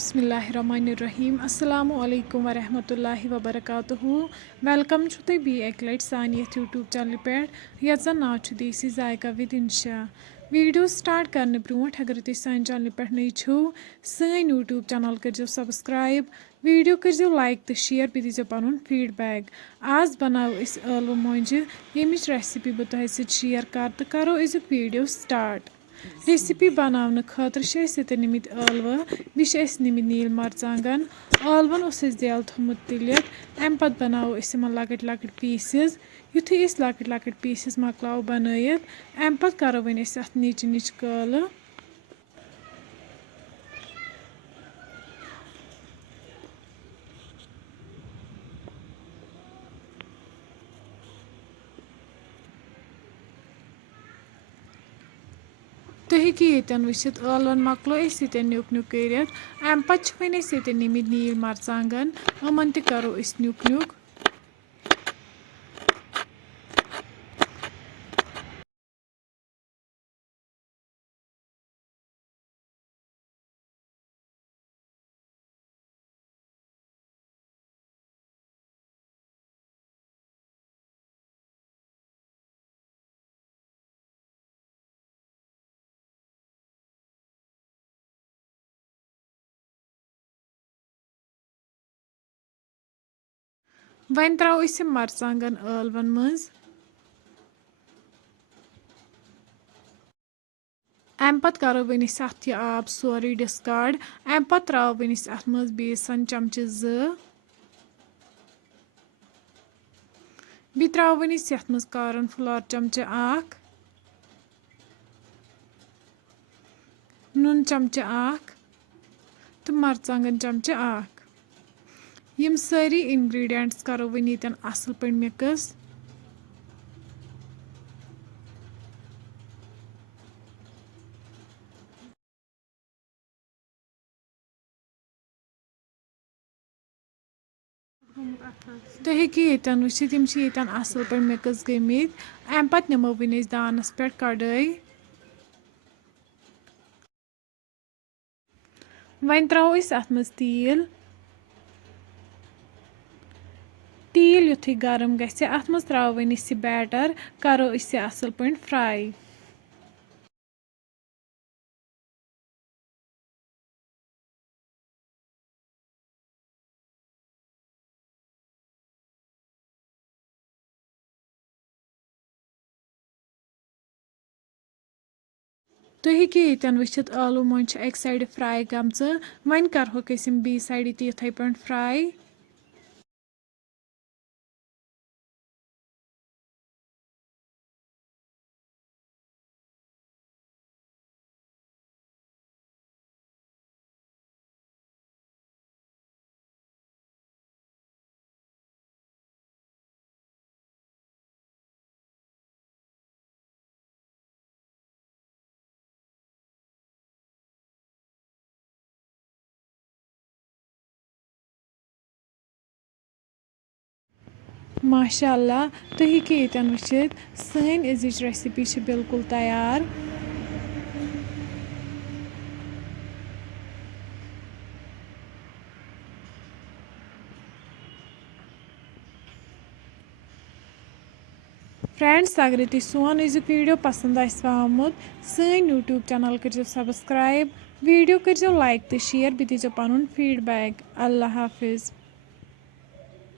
बिस्मिल्लाहिर्रहमानिर्रहीम अस्सलामु अलैकुम वरहमतुल्लाहि वबरकातुहू वेलकम छु तुम बी एक लट सान ये यूट्यूब चैनल पे यथ जन नाव छु देसी जायका विद इंशा वीडियो स्टार्ट करने ब्रोट अगर तुम सान चैनल पे नई छो सान यूट्यूब चैनल करो सब्सक्राइब वीडियो करो लाइक तो शेयर भी दीजिए पन फीडबैक आज बनाओ इस ٲلوٕ मोंजि यमिच रेसिपी बह तुह शेयर कर तो करो अजुक वीडियो स्टार्ट रेसिपी बनाने खतर निमित ٲلوٕ बीस निमित नील मरचांगन ٲلवन देल थोमुत तुलित अम पत बनाओ लकट लकट पीसेस युथु लकट लकट पीसेस मकलाओ बनयित अम पत करो वन अत निच निच कल तुम हेकि यन वुचित ٲلवन मकलो न्युक न्युक कर अम पत वन निमित नील मरचांगन यमन तह करो न्युक न्युक वन त्रो मरचांगन ٲلवन मज अम पत करो वन अत यह आब सोरे डिस्कार्ड अम पत त्रो वन अत मज बेसन चमचे बी त्रो वन अत मज कॉर्न फ्लोर चमचे नून चमचे तो मरचांगन चमचे यम सारी इंग्रेडिएंट्स करो वन यन असल पे मिक्स तुम हेकि यन वुचित यम असल पे मिक्स गमित अम पत निमो वन दानस पे कड़ाई वन त्रो अत मज तील युथु गरम गि अत मज त्रो वन यह बैटर करो असल पे फ्राई तुम हेकि यन वुचित ٲلوٕ मोंज एक साइड फ्राई गमच वन करहोक बी साइड तह इथे पे फ्राई माशाअल्लाह तुम हेकि यन वुचित सन अजिच रेसिपी बिल्कुल तैयार फ्रेंड्स अगर तुम सोन अजुक वीडियो पसंद आमुत सन यूट्यूब चैनल करो सब्सक्राइब वीडियो करो लाइक तो शेयर भी दीजिए पन फीडबैक अल्लाह हाफिज़।